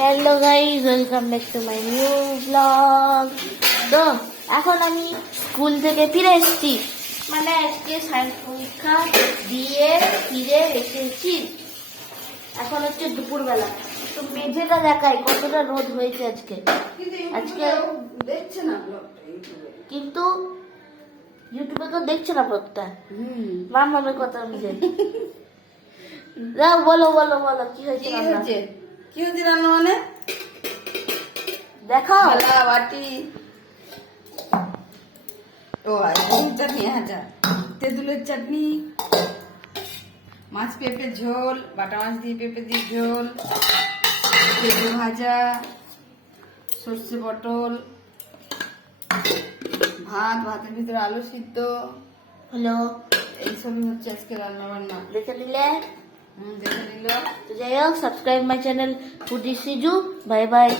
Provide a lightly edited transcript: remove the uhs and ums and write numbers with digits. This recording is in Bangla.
Hello guys, welcome back to my new blog. তো এখন আমি স্কুল থেকে ফিরে এসেছি, মানে আজকে সায়েন্স পরীক্ষা দিয়ে ফিরে এসেছি। এখন হচ্ছে দুপুরবেলা। তো মেঝেটা দেখাই কতটা রোদ হয়েছে আজকে। আজকে দেখছে না কিন্তু ইউটিউবে তো দেখছে না ব্লগটা। মামার কথা অনুযায়ী বলো বলো বলো কি হয়েছে রান্না? কি হচ্ছে রান্না মানে দেখাও। থালা বাটি ও চাটনি। হ্যাঁ, তেঁতুলের চাটনি, মাছ পেঁপে ঝোল, বাটা মাছ দিয়ে পেঁপে দিয়ে ঝোল, পেঁপে ভাজা, সর্ষে পটল, ভাতের ভিতরে আলু সিদ্ধ। হ্যালো, এইসবই হচ্ছে আজকে রান্না বান্না। দেখে নিলে? দেখে নিল। তো যাই হোক, subscribe my channel foodie Siju. Bye by.